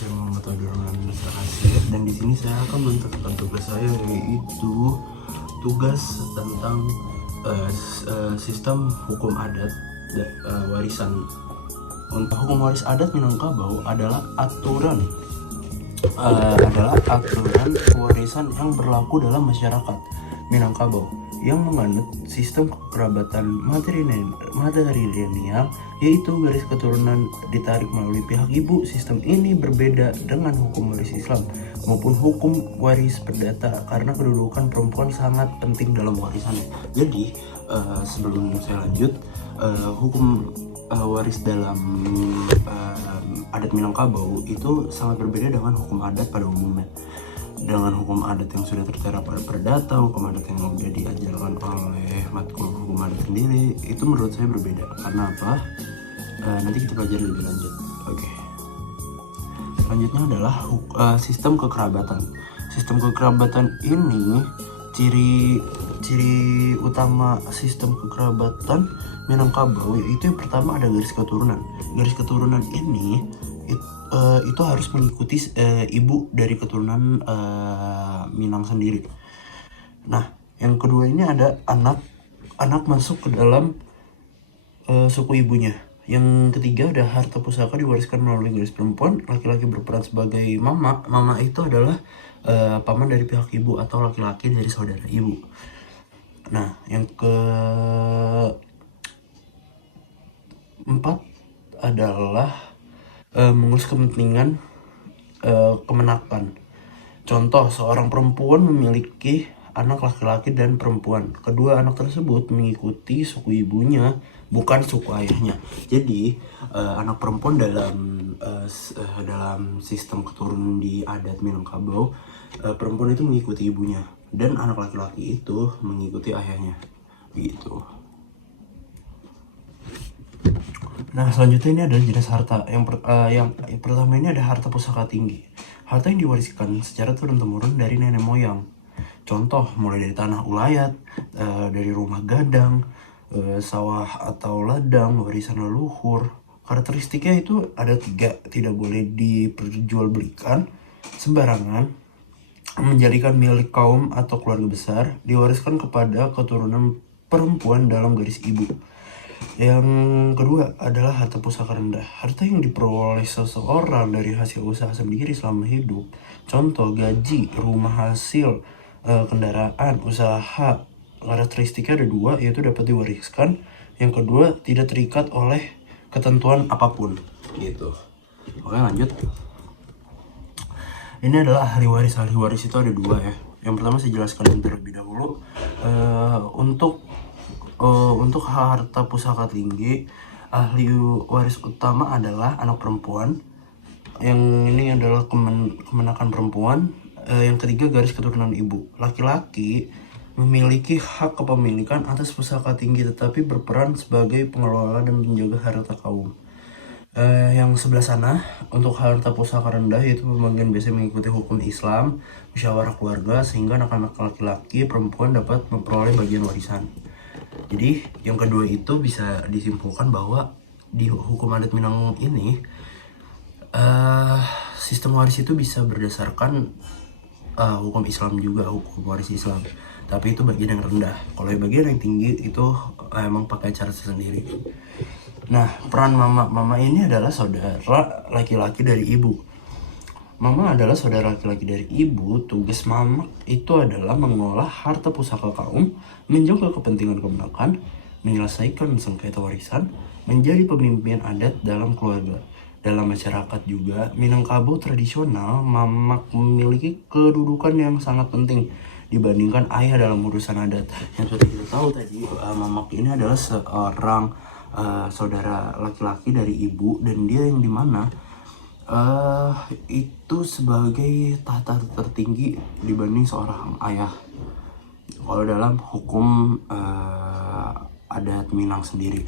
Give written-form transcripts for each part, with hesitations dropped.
Saya Muhammad Abdurrahman Nasir, dan di sini saya akan menentukan tugas saya, yaitu tugas tentang sistem hukum adat warisan. Untuk hukum waris adat Minangkabau adalah aturan warisan yang berlaku dalam masyarakat Minangkabau yang menganut sistem kekerabatan matrilineal, yaitu garis keturunan ditarik melalui pihak ibu. Sistem ini berbeda dengan hukum waris Islam maupun hukum waris perdata karena kedudukan perempuan sangat penting dalam warisannya. Jadi sebelum saya lanjut, hukum waris dalam adat Minangkabau itu sangat berbeda dengan hukum adat pada umumnya. Dengan hukum adat yang sudah tertera pada perdata, hukum adat yang sudah diajarkan oleh matkul hukum adat sendiri, itu menurut saya berbeda. Karena apa? Nanti kita pelajari lebih lanjut. Oke. Selanjutnya adalah sistem kekerabatan. Sistem kekerabatan ini ciri utama sistem kekerabatan Minangkabau yaitu yang pertama ada garis keturunan. Garis keturunan ini itu harus mengikuti ibu dari keturunan Minang sendiri. Nah, yang kedua ini ada anak masuk ke dalam suku ibunya. Yang ketiga ada harta pusaka diwariskan melalui garis perempuan. Laki-laki berperan sebagai mama. Mama itu adalah paman dari pihak ibu atau laki-laki dari saudara ibu. Nah, yang keempat adalah mengurus kepentingan kemenakan. Contoh, seorang perempuan memiliki anak laki-laki dan perempuan. Kedua anak tersebut mengikuti suku ibunya, bukan suku ayahnya. Jadi anak perempuan dalam sistem keturunan di adat Minangkabau, perempuan itu mengikuti ibunya dan anak laki-laki itu mengikuti ayahnya. Gitu. Nah, selanjutnya ini adalah jenis harta. Yang pertama ini ada harta pusaka tinggi. Harta yang diwariskan secara turun-temurun dari nenek moyang. Contoh, mulai dari tanah ulayat, dari rumah gadang, sawah atau ladang, warisan leluhur. Karakteristiknya itu ada 3, tidak boleh diperjualbelikan sembarangan, menjadikan milik kaum atau keluarga besar, diwariskan kepada keturunan perempuan dalam garis ibu. Yang kedua adalah harta pusaka rendah. Harta yang diperoleh seseorang dari hasil usaha sendiri selama hidup. Contoh, gaji, rumah hasil, kendaraan, usaha. Karakteristiknya ada 2, yaitu dapat diwariskan. Yang kedua, tidak terikat oleh ketentuan apapun. Gitu. Oke, lanjut. Ini adalah ahli waris. Ahli waris itu ada 2 ya. Yang pertama saya jelaskan terlebih dahulu. Untuk harta pusaka tinggi, ahli waris utama adalah anak perempuan. Yang ini adalah kemenakan perempuan. Yang ketiga garis keturunan ibu. Laki-laki memiliki hak kepemilikan atas pusaka tinggi tetapi berperan sebagai pengelola dan penjaga harta kaum. Yang sebelah sana untuk harta pusaka rendah, yaitu pembagian biasanya mengikuti hukum Islam, musyawarah keluarga, sehingga anak-anak laki-laki perempuan dapat memperoleh bagian warisan. Jadi yang kedua itu bisa disimpulkan bahwa di hukum adat Minang ini sistem waris itu bisa berdasarkan hukum Islam juga, hukum waris Islam. Tapi itu bagian yang rendah. Kalau bagian yang tinggi itu emang pakai cara tersendiri. Nah, peran mama ini adalah saudara laki-laki dari ibu. Mama adalah saudara laki-laki dari ibu. Tugas mama itu adalah mengolah harta pusaka kaum, menjaga kepentingan kemenakan, menyelesaikan sengketa warisan, menjadi pemimpin adat dalam keluarga. Dalam masyarakat juga, Minangkabau tradisional, mama memiliki kedudukan yang sangat penting dibandingkan ayah dalam urusan adat. Yang sudah kita tahu tadi, mama ini adalah seorang saudara laki-laki dari ibu, dan dia yang dimana itu sebagai tahta tertinggi dibanding seorang ayah kalau dalam hukum adat Minang sendiri.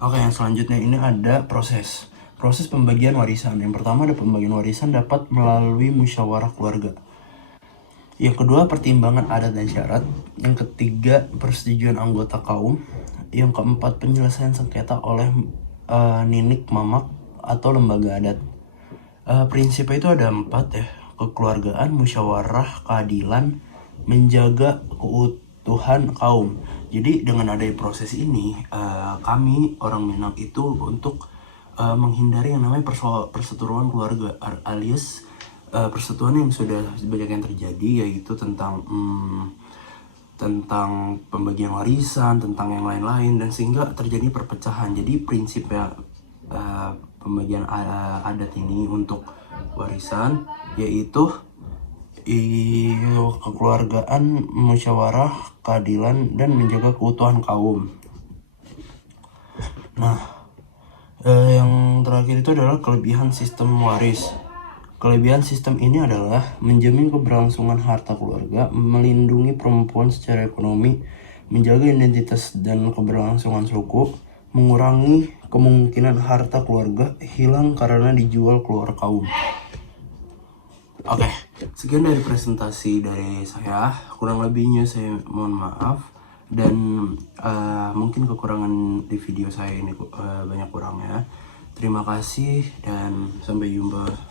Oke, yang selanjutnya ini ada proses pembagian warisan. Yang pertama ada pembagian warisan dapat melalui musyawarah keluarga. Yang kedua, pertimbangan adat dan syarat. Yang ketiga, persetujuan anggota kaum. Yang keempat, penyelesaian sengketa oleh ninik, mamak, atau lembaga adat. Prinsipnya itu ada 4 ya: kekeluargaan, musyawarah, keadilan, menjaga keutuhan kaum. Jadi dengan adanya proses ini, kami orang Minang itu untuk menghindari yang namanya perseteruan keluarga, alias persatuan yang sudah banyak yang terjadi, yaitu tentang pembagian warisan, tentang yang lain-lain, dan sehingga terjadi perpecahan. Jadi prinsipnya pembagian adat ini untuk warisan yaitu kekeluargaan, musyawarah, keadilan, dan menjaga keutuhan kaum. Nah, yang terakhir itu adalah kelebihan sistem waris. Kelebihan sistem ini adalah menjamin keberlangsungan harta keluarga, melindungi perempuan secara ekonomi, menjaga identitas dan keberlangsungan suku, mengurangi kemungkinan harta keluarga hilang karena dijual keluar kaum. Oke, sekian dari presentasi dari saya. Kurang lebihnya saya mohon maaf, dan mungkin kekurangan di video saya ini banyak kurangnya. Terima kasih dan sampai jumpa.